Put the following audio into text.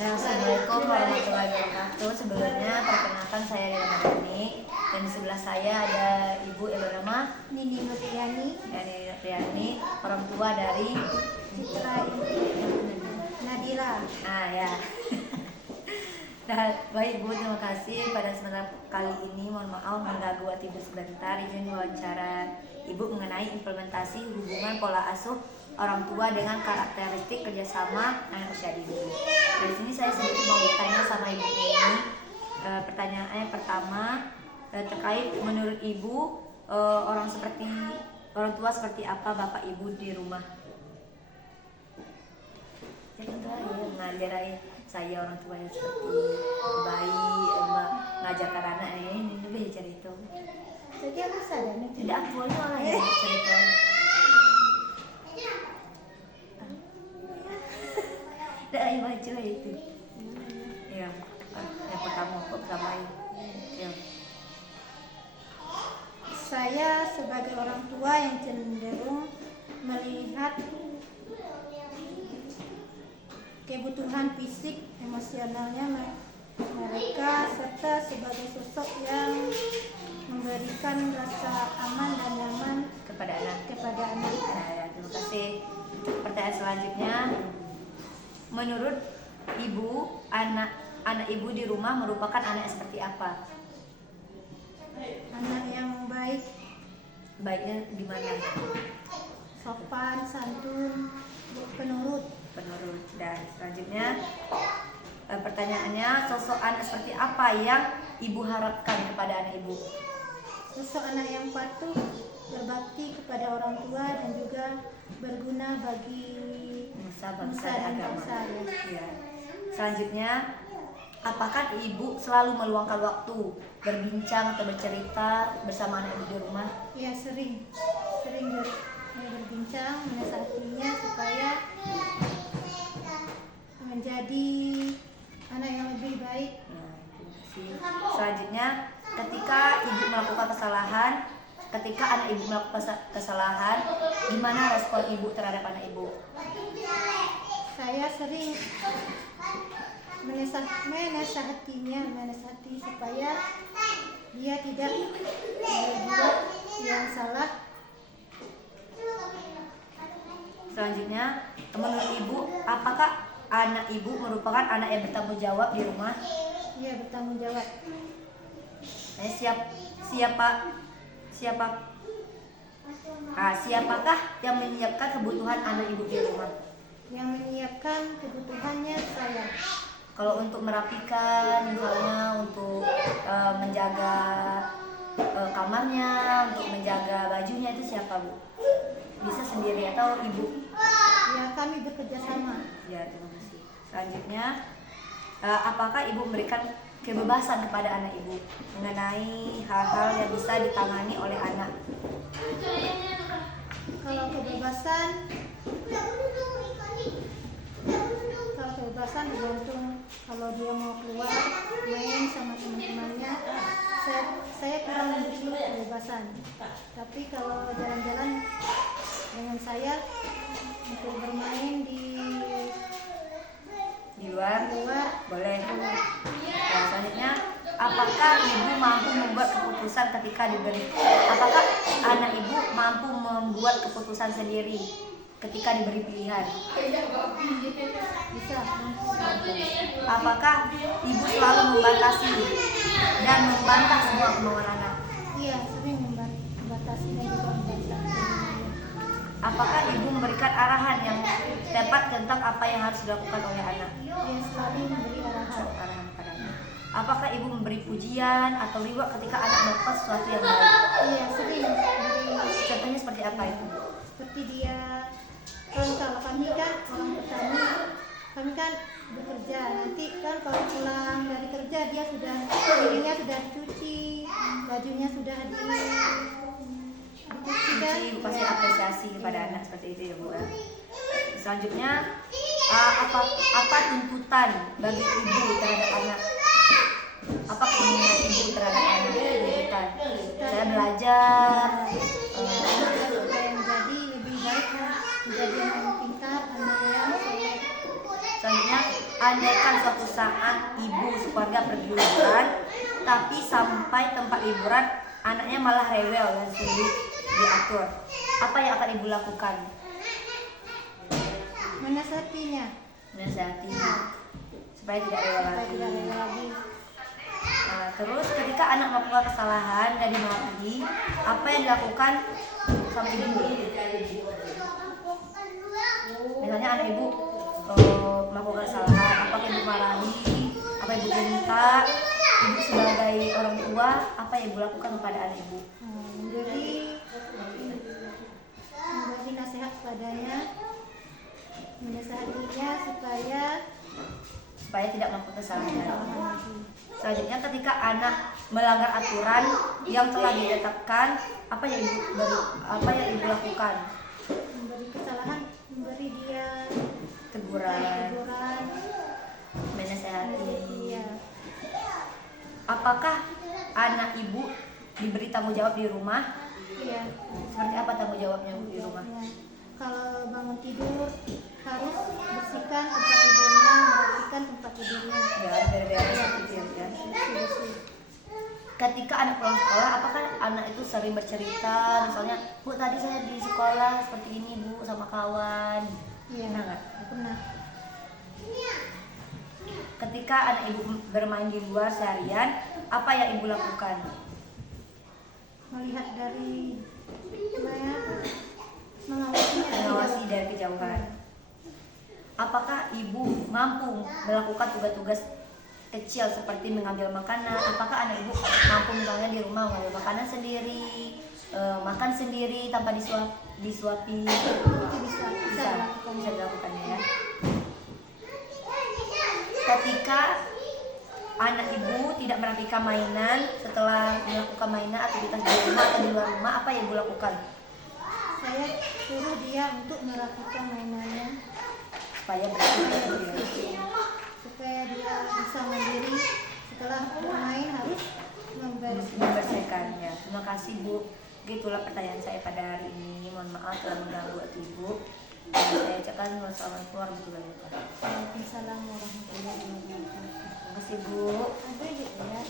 Nah, Assalamualaikum warahmatullahi wabarakatuh. Sebelumnya perkenalkan saya Rina Rani, dan di sebelah saya ada ibu yang bernama Nini Nurriani, orang tua dari Citra Nadira. Ah ya. Nah, baik Bu, terima kasih. Pada kesempatan kali ini mohon maaf mengganggu waktu Ibu sebentar. Izin wawancara Ibu mengenai implementasi hubungan pola asuh orang tua dengan karakteristik kerjasama anak usia dini. Nah, di sini saya sedikit mau bertanya sama Ibu ini. Pertanyaannya pertama terkait menurut Ibu orang tua seperti apa Bapak Ibu di rumah? Jadi ngajarin saya orang tua yang seperti baik, mengajarkan anak ini lebih cerita. Jadi aku sadar nih. Tidak aku malah ya cerita. Tidak ayo baca itu. Ya, yang pertama kok sama ya. Saya sebagai orang tua yang cenderung melihat kebutuhan fisik, emosionalnya mereka, serta sebagai sosok yang memberikan rasa aman dan nyaman kepada anak. Nah, ya, terima kasih. Pertanyaan selanjutnya, menurut Ibu, anak Ibu di rumah merupakan anak yang seperti apa? Anak yang baik. Baiknya gimana? Sopan, santun, penurut. Dan selanjutnya pertanyaannya, sosok anak seperti apa yang Ibu harapkan kepada anak Ibu? Sosok anak yang patuh, berbakti kepada orang tua, dan juga berguna bagi nusa bangsa dan agama. Ya. Selanjutnya, apakah Ibu selalu meluangkan waktu berbincang atau bercerita bersama anak Ibu di rumah? Ya, sering berbincang, menasihatinya supaya menjadi anak yang lebih baik. Nah, terima kasih. Selanjutnya, ketika anak Ibu melakukan kesalahan, gimana respon Ibu terhadap anak Ibu? Saya sering menasihati supaya dia tidak berbuat yang salah. Selanjutnya, menurut Ibu, apakah anak Ibu merupakan anak yang bertanggung jawab di rumah? Iya, bertanggung jawab. Siapakah yang menyiapkan kebutuhan anak Ibu di rumah? Yang menyiapkan kebutuhannya saya. Kalau untuk merapikan, misalnya untuk menjaga kamarnya, untuk menjaga bajunya, itu siapa Bu? Bisa sendiri atau Ibu? Ya, kami bekerja sama. Ya, terima kasih. Selanjutnya, apakah Ibu memberikan kebebasan kepada anak Ibu mengenai hal-hal yang bisa ditangani oleh anak? Kalau kebebasan tergantung. Kalau dia mau keluar main sama teman-temannya, saya kurang memberi kebebasan. Tapi kalau jalan-jalan dengan saya untuk bermain di luar boleh. Nah, selanjutnya, apakah Ibu mampu membuat keputusan ketika diberi? Apakah anak Ibu mampu membuat keputusan sendiri ketika diberi pilihan? Bisa. Apakah Ibu selalu membatasi dan membantah semua kemauan anak? Iya, sering membatasi dan juga membantah. Apakah Ibu memberikan arahan yang tepat tentang apa yang harus dilakukan oleh anak? Iya, selalu memberi arahan pada anak. Apakah Ibu memberi pujian atau reward ketika anak melakukan sesuatu yang baik? Iya, sering memberi. Contohnya seperti apa itu? Seperti dia, kalau kami kan orang petani, kami kan bekerja. Nanti kan kalau pulang dari kerja dia piringnya sudah dicuci, bajunya sudah Ibu pasti apresiasi kepada anak seperti itu ya Bu. Selanjutnya, apa tuntutan bagi Ibu terhadap anak? Apa keinginan Ibu terhadap anak? Tuntutan. Saya belajar supaya menjadi lebih baik, menjadi anak yang pintar, anak yang soleh. Selanjutnya, andaikan suatu saat ibu sekeluarga pergi liburan, tapi sampai tempat liburan anaknya malah rewel dan sulit diatur, apa yang akan ibu lakukan? Menasihatinya Menasihati supaya tidak rewel supaya lagi. tidak rewel lagi. Nah, terus ketika anak melakukan kesalahan dan dimarahi, apa yang dilakukan sama ibu? Misalnya anak ibu melakukan kesalahan, apakah ibu marahi, apa ibu minta? Ibu sebagai orang tua, apa yang ibu lakukan kepada anak ibu? Memberi nasihat padanya, menasihatinya supaya Tidak melakukan kesalahan. lagi. Selanjutnya ketika anak melanggar aturan yang telah ditetapkan, apa yang ibu lakukan? Memberi kesalahan, memberi dia Teguran, teguran, menasehati. iya. Apakah anak ibu diberi tanggung jawab di rumah? Iya. Seperti apa tanggung jawabnya Bu, di rumah? Ya, kalau bangun tidur harus bersihkan tempat tidurnya, merapikan tempat tidurnya. Ya, beres-beres gitu ya. Bersih-bersih. Ketika anak pulang sekolah, apakah anak itu sering bercerita, misalnya, Bu tadi saya di sekolah seperti ini Bu sama kawan. Iya. Pernah nggak? Pernah. Ketika anak ibu bermain di luar seharian, apa yang ibu lakukan? Melihat dari mengawasinya dari Mengawasi jauh. dari kejauhan. Apakah ibu mampu melakukan tugas-tugas kecil seperti mengambil makanan? Apakah anak ibu mampu misalnya di rumah mengambil makanan sendiri, makan sendiri tanpa disuapi? Itu bisa dilakukan. Bisa dilakukannya ya. Ketika anak ibu tidak merapikan mainan setelah melakukan mainan aktivitas di rumah atau di luar rumah, apa yang ibu lakukan? Saya suruh dia untuk merapikan mainannya Supaya bersih gitu ya. supaya dia bisa mandiri. Setelah bermain harus Membersihkannya. Terima kasih Bu. Gitulah pertanyaan saya pada hari ini. Mohon maaf telah mengganggu waktu Ibu. Dan saya ucapkan wassalamualaikum warahmatullahi wabarakatuh. Waalaikumsalam warahmatullahi wabarakatuh. Terima kasih Bu. Ada gitu ya.